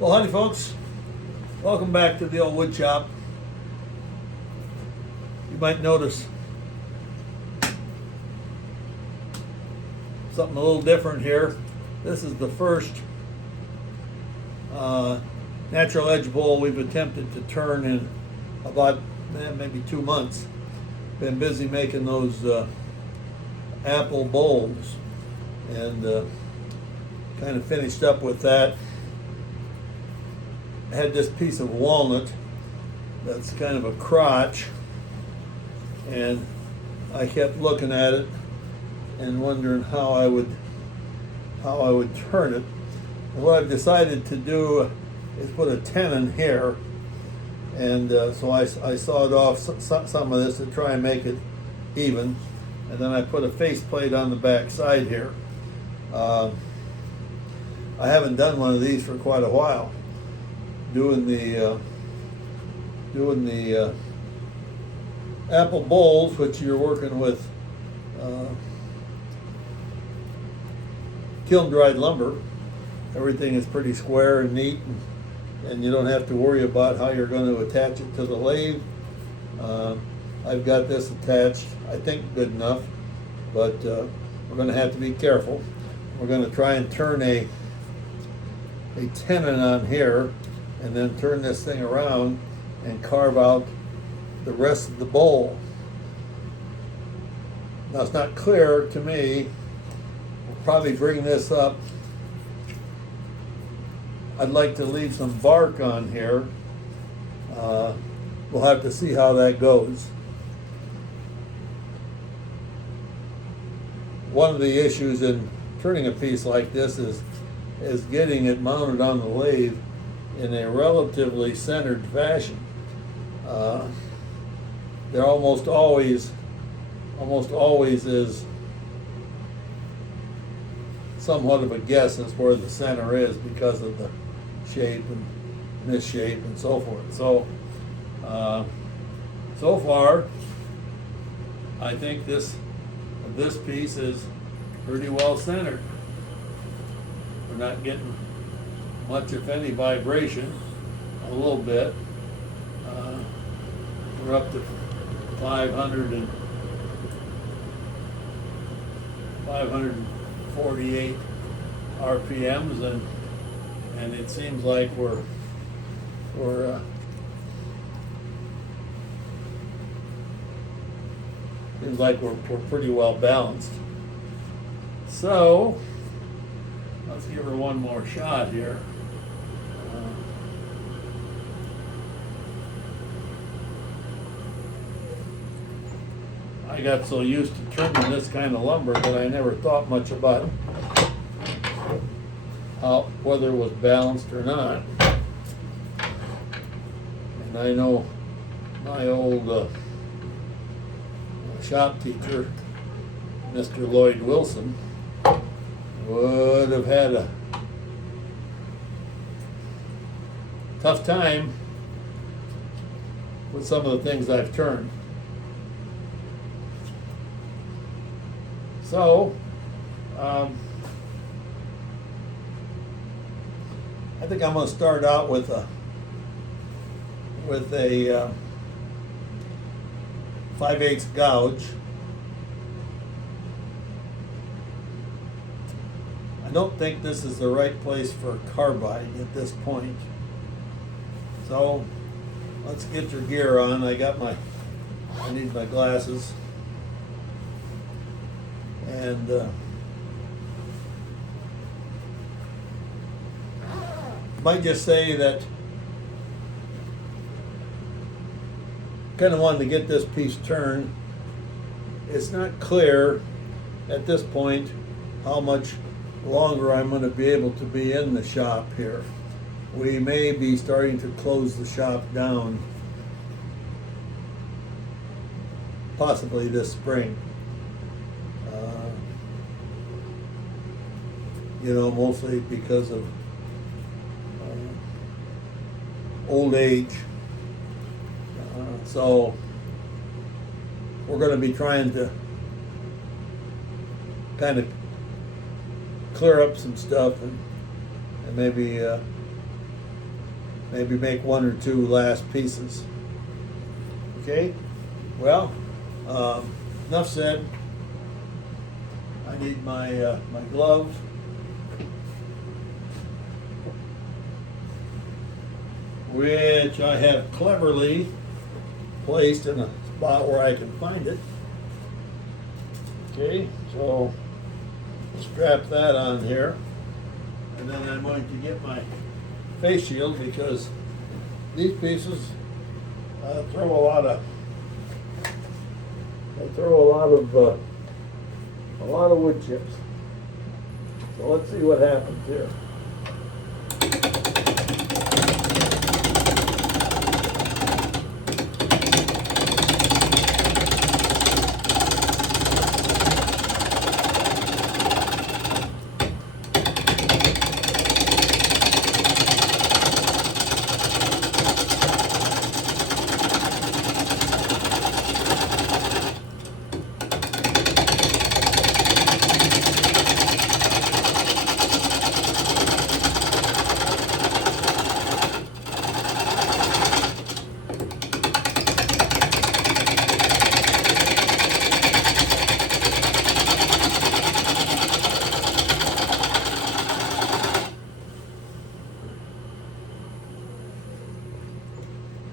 Well, howdy folks, welcome back to the old wood shop. You might notice something a little different here. This is the first natural edge bowl we've attempted to turn in about maybe 2 months. Been busy making those apple bowls and kind of finished up with that. I had this piece of walnut that's kind of a crotch, and I kept looking at it and wondering how I would turn it. And what I've decided to do is put a tenon here, and so I sawed off some of this to try and make it even, and then I put a faceplate on the back side here. I haven't done one of these for quite a while. Doing the apple bowls, which you're working with kiln dried lumber. Everything is pretty square and neat, and you don't have to worry about how you're going to attach it to the lathe. I've got this attached, I think good enough, but we're going to have to be careful. We're going to try and turn a tenon on here, and then turn this thing around and carve out the rest of the bowl. Now it's not clear to me. We'll probably bring this up. I'd like to leave some bark on here. We'll have to see how that goes. One of the issues in turning a piece like this is getting it mounted on the lathe in a relatively centered fashion. There almost always is somewhat of a guess as where the center is because of the shape and misshape and so forth. So, so far, I think this piece is pretty well centered. We're not getting much, if any, vibration. A little bit. We're up to 548 RPMs, and it seems like we're pretty well balanced. So let's give her one more shot here. I got so used to trimming this kind of lumber that I never thought much about whether it was balanced or not. And I know my old shop teacher, Mr. Lloyd Wilson, would have had a tough time with some of the things I've turned. So, I think I'm going to start out with a 5/8 gouge. I don't think this is the right place for carbide at this point. So, let's get your gear on. I need my glasses. And might just say that kind of wanted to get this piece turned. It's not clear at this point how much longer I'm going to be able to be in the shop here. We may be starting to close the shop down possibly this spring. Mostly because of old age. So we're going to be trying to kind of clear up some stuff and maybe maybe make one or two last pieces. Okay, well, enough said. I need my my gloves. Which I have cleverly placed in a spot where I can find it. Okay, so strap that on here, and then I'm going to get my face shield because these pieces throw a lot of wood chips. So let's see what happens here.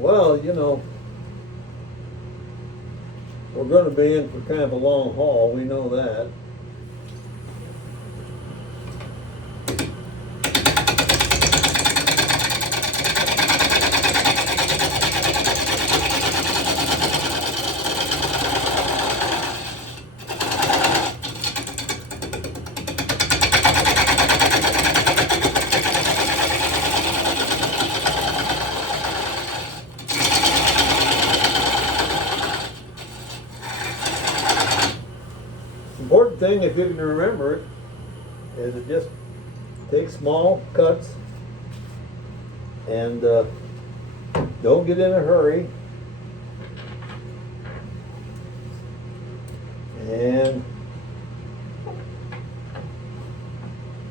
Well, you know, we're going to be in for kind of a long haul, we know that. Important thing, if you can remember it, is to just take small cuts and don't get in a hurry. And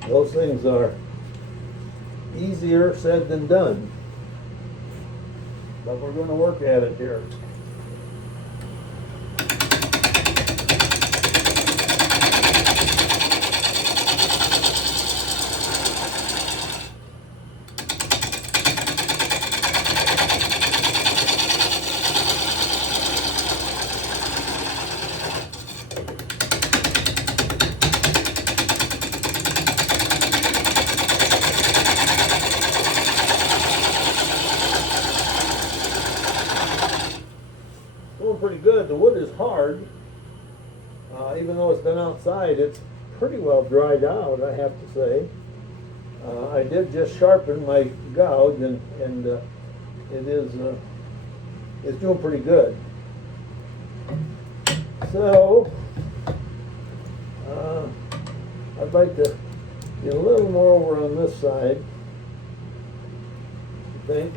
those things are easier said than done, but we're going to work at it here. Pretty good. The wood is hard. Even though it's been outside, it's pretty well dried out, I have to say. I did just sharpen my gouge, and it's doing pretty good. So I'd like to get a little more over on this side, I think.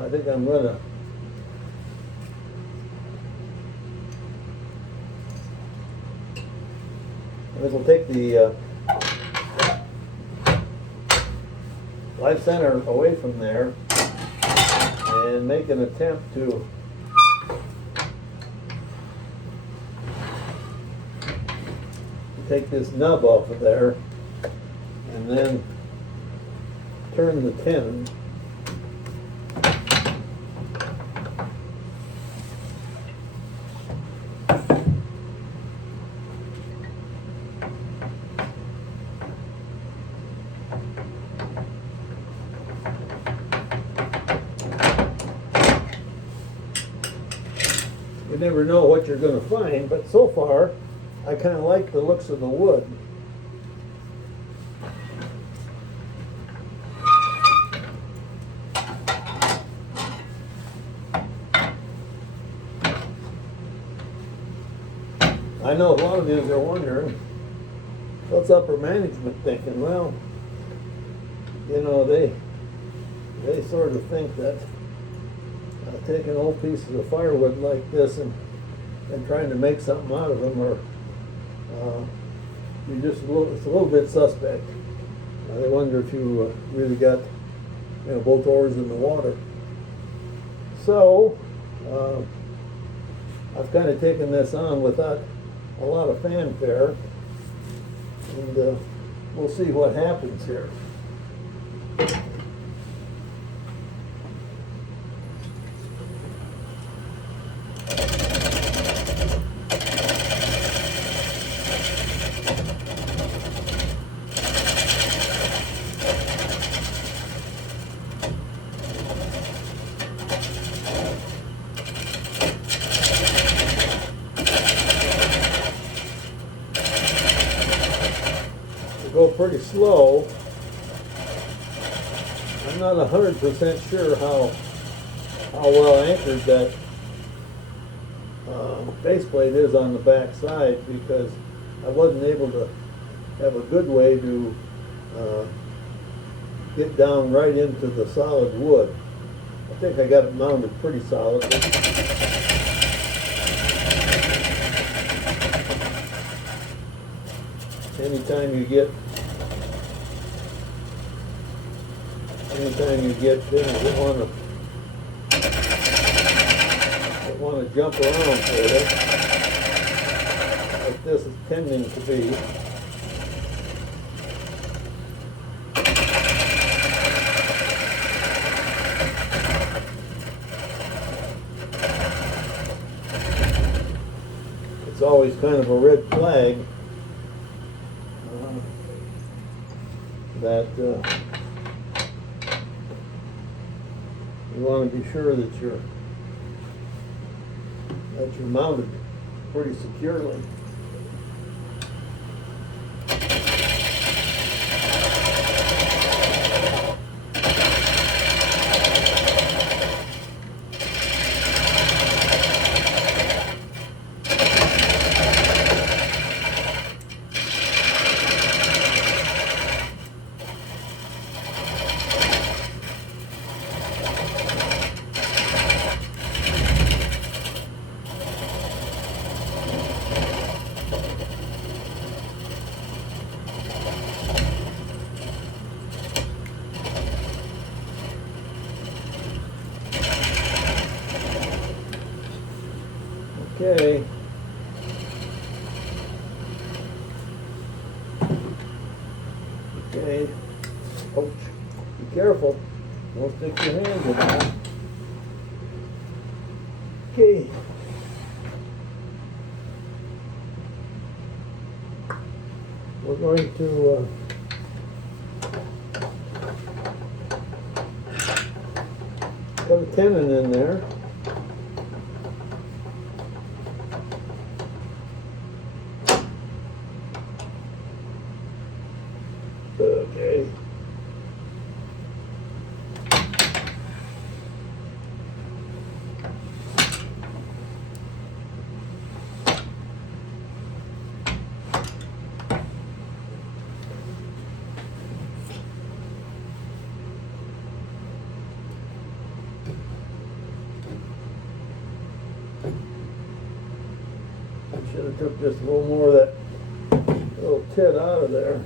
I think I'm going to we'll take the live center away from there and make an attempt to take this nub off of there and then turn the tenon. You never know what you're going to find, but so far I kind of like the looks of the wood. I know a lot of you are wondering, what's upper management thinking? Well, you know, they sort of think that taking old pieces of firewood like this and trying to make something out of them are it's a little bit suspect. They wonder if you really got, you know, both oars in the water. So I've kind of taken this on without a lot of fanfare, and we'll see what happens here. Go pretty slow. I'm not 100% sure how well anchored that faceplate is on the back side, because I wasn't able to have a good way to get down right into the solid wood. I think I got it mounted pretty solidly. Anytime you get you don't want to jump around with it like this is tending to be. It's always kind of a red flag that you want to be sure that you're mounted pretty securely. Okay. Okay. Ouch. Be careful. Don't stick your hands in there. Okay. We're going to put a tenon in there. Okay. I should have took just a little more of that little tit out of there.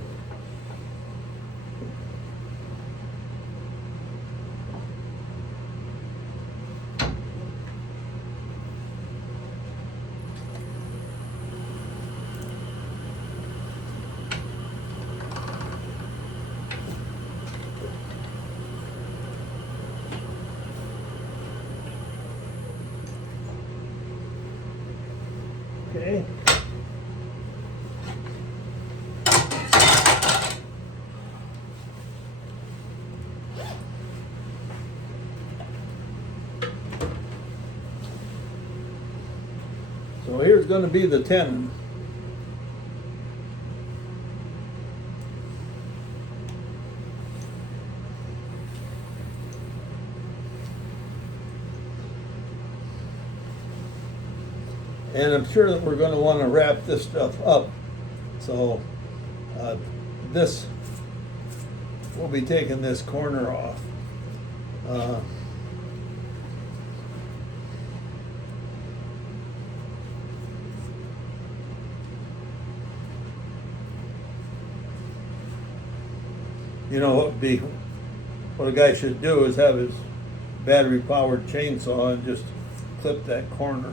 Okay. So here's going to be the tenon. And I'm sure that we're going to want to wrap this stuff up. So this, we'll be taking this corner off. You know what a guy should do is have his battery powered chainsaw and just clip that corner.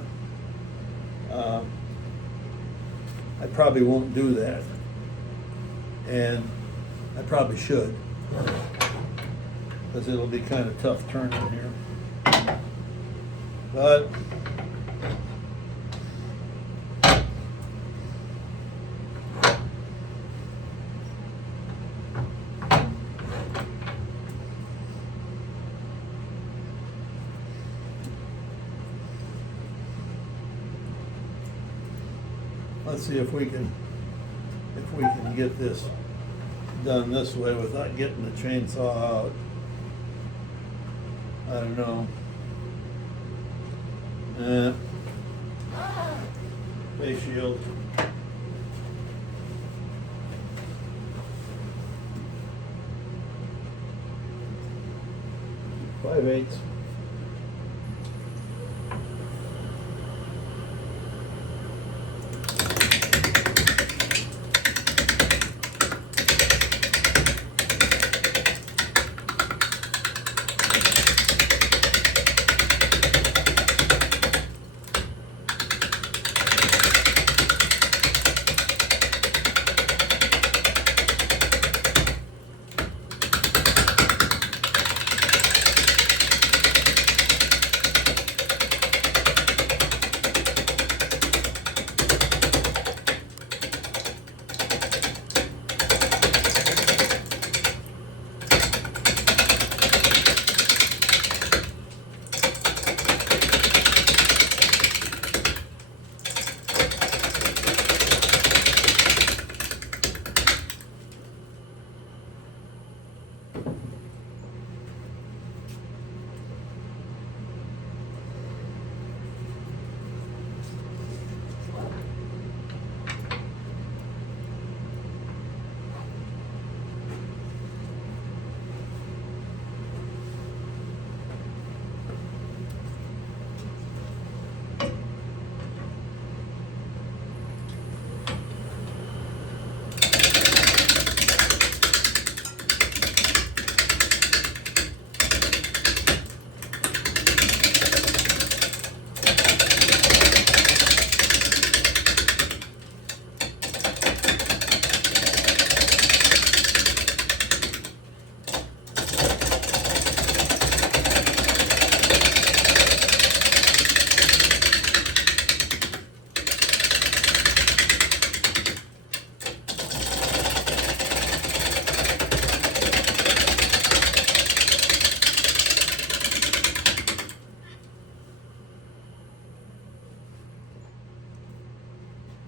I probably won't do that, and I probably should, because it'll be kind of tough turning here. But let's see if we can get this done this way without getting the chainsaw out. I don't know. Face shield. Five-eighths.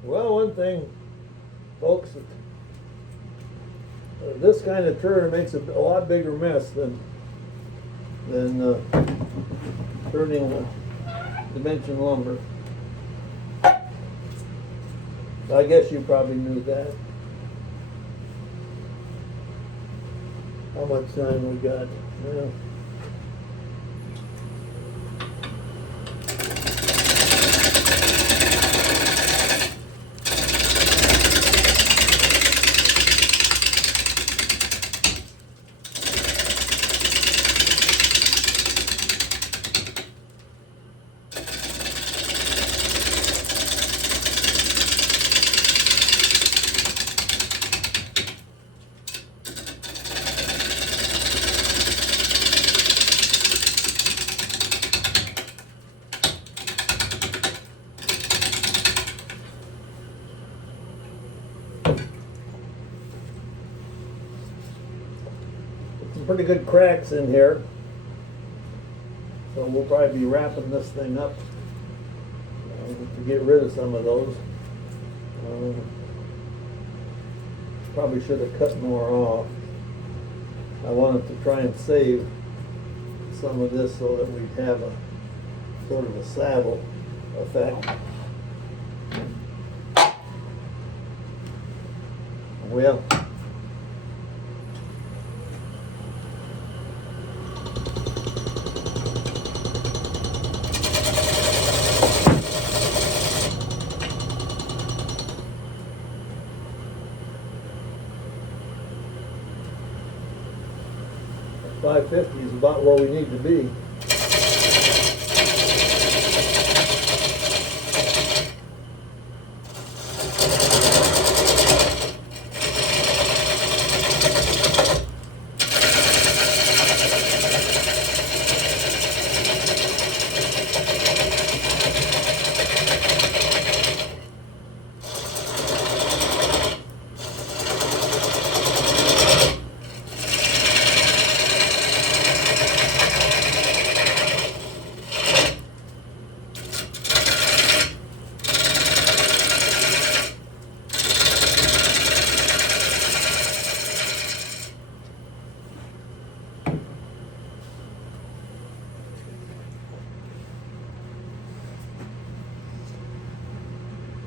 Well, one thing, folks, this kind of turn makes a lot bigger mess than turning dimension lumber. I guess you probably knew that. How much time we got? Yeah. Some pretty good cracks in here, so we'll probably be wrapping this thing up to get rid of some of those. Probably should have cut more off. I wanted to try and save some of this so that we'd have a sort of a saddle effect. Well, $5.50 is about where we need to be.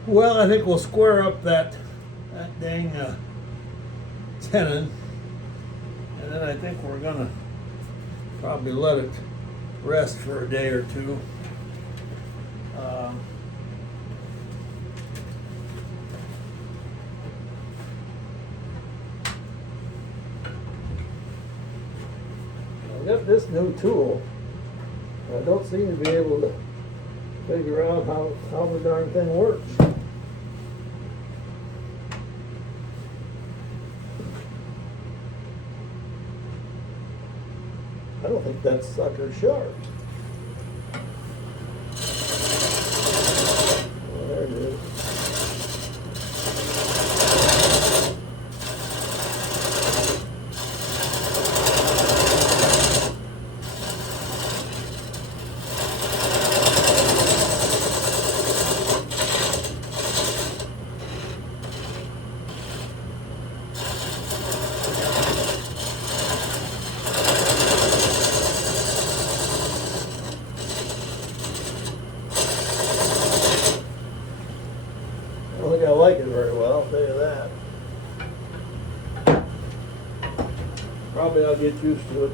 Well, I think we'll square up that dang tenon, and then I think we're gonna probably let it rest for a day or two. I got this new tool. I don't seem to be able to figure out how the darn thing works. I don't think that sucker's sharp. Oh, there it is. I don't think I like it very well, I'll tell you that. Probably I'll get used to it.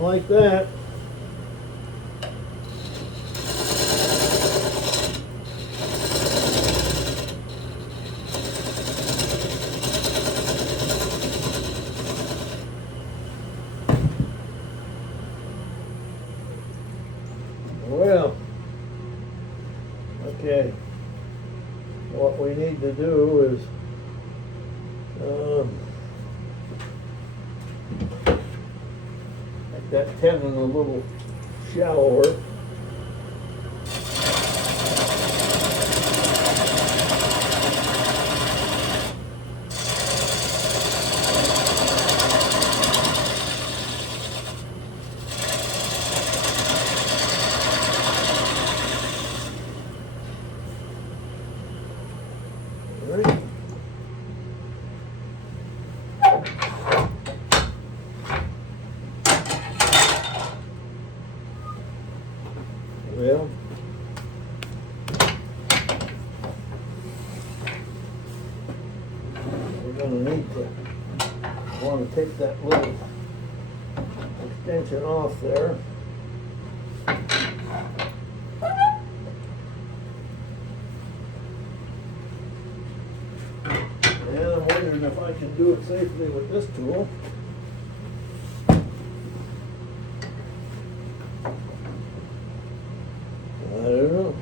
Like that. Well, okay. What we need to do is that tenon a little shallower. Right. Well, we're going to need to want to take that little extension off there. And I'm wondering if I can do it safely with this tool. I don't know.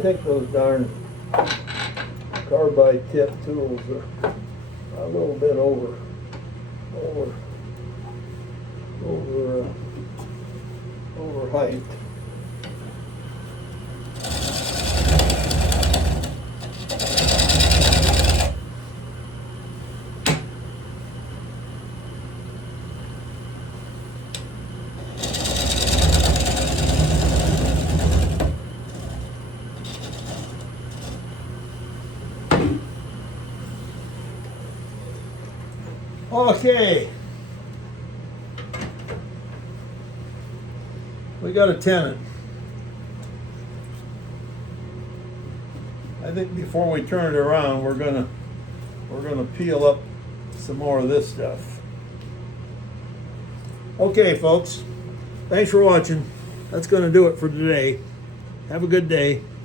think those darn carbide tip tools are a little bit over height. Okay, we got a tenon. I think before we turn it around, we're gonna peel up some more of this stuff. Okay, folks, thanks for watching. That's gonna do it for today. Have a good day.